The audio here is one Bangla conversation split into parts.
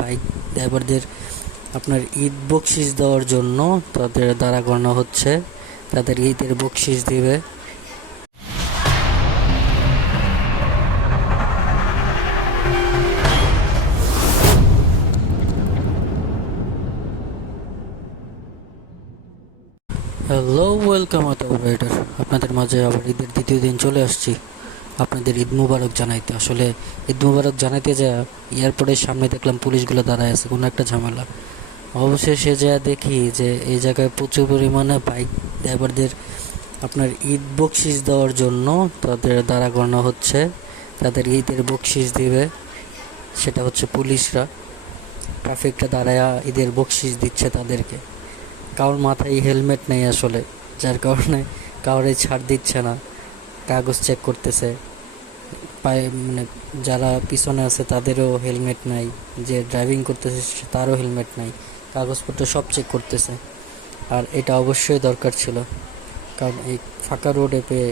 বাইক ড্রাইভারদের আপনার ঈদ বকশিস দেওয়ার জন্য তাদের দাঁড়া করানো হচ্ছে, তাদের ঈদের বকশিস দিবে। Hello, welcome operator. আপনাদের মাঝে আবার ঈদের দ্বিতীয় দিন চলে আসছি আপনাদের ঈদ মুবারক জানাইতে। আসলে ঈদ মুবারক জানাইতে যা এয়ারপোর্টের সামনে দেখলাম পুলিশগুলো দাঁড়ায় আছে, কোনো একটা ঝামেলা। অবশেষে যা দেখি যে এই জায়গায় প্রচুর পরিমাণে বাইক ড্রাইভারদের আপনার ঈদ বকশিস দেওয়ার জন্য তাদের দাঁড়া করানো হচ্ছে, তাদের ঈদের বকশিস দিবে। সেটা হচ্ছে পুলিশরা, ট্রাফিকটা দাঁড়ায়া ঈদের বকশিস দিচ্ছে তাদেরকে। কারোর মাথায় হেলমেট নেই আসলে, যার কারণে কাউরে ছাড় দিচ্ছে না, কাগজ চেক করতেছে। পায়ে মানে যারা পিছনে আছে তাদেরও হেলমেট নাই, যে ড্রাইভিং করতেছে তারও হেলমেট নাই, কাগজপত্র সব চেক করতেছে। আর এটা অবশ্যই দরকার ছিল, কারণ এই ফাঁকা রোডে পেয়ে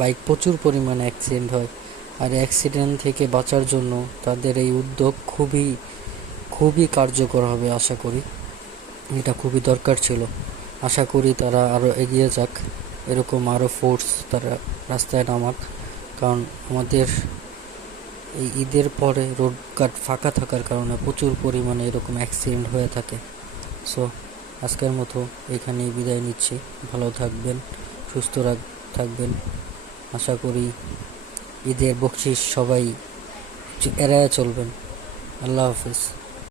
বাইক প্রচুর পরিমাণে অ্যাক্সিডেন্ট হয়। আর অ্যাক্সিডেন্ট থেকে বাঁচার জন্য তাদের এই উদ্যোগ খুবই খুবই কার্যকর হবে আশা করি। এটা খুবই দরকার ছিল। আশা করি তারা আরও এগিয়ে যাক, এরকম আরও ফোর্স তারা রাস্তায় নামাক। কারণ আমাদের এই ঈদের পরে রোডঘাট ফাঁকা থাকার কারণে প্রচুর পরিমাণে এরকম অ্যাক্সিডেন্ট হয়ে থাকে। সো আজকের মতো এখানেই বিদায় নিচ্ছি। ভালো থাকবেন, সুস্থ থাকবেন। আশা করি ঈদের বকশিস সবাই এড়ায় চলবেন। আল্লাহ হাফিজ।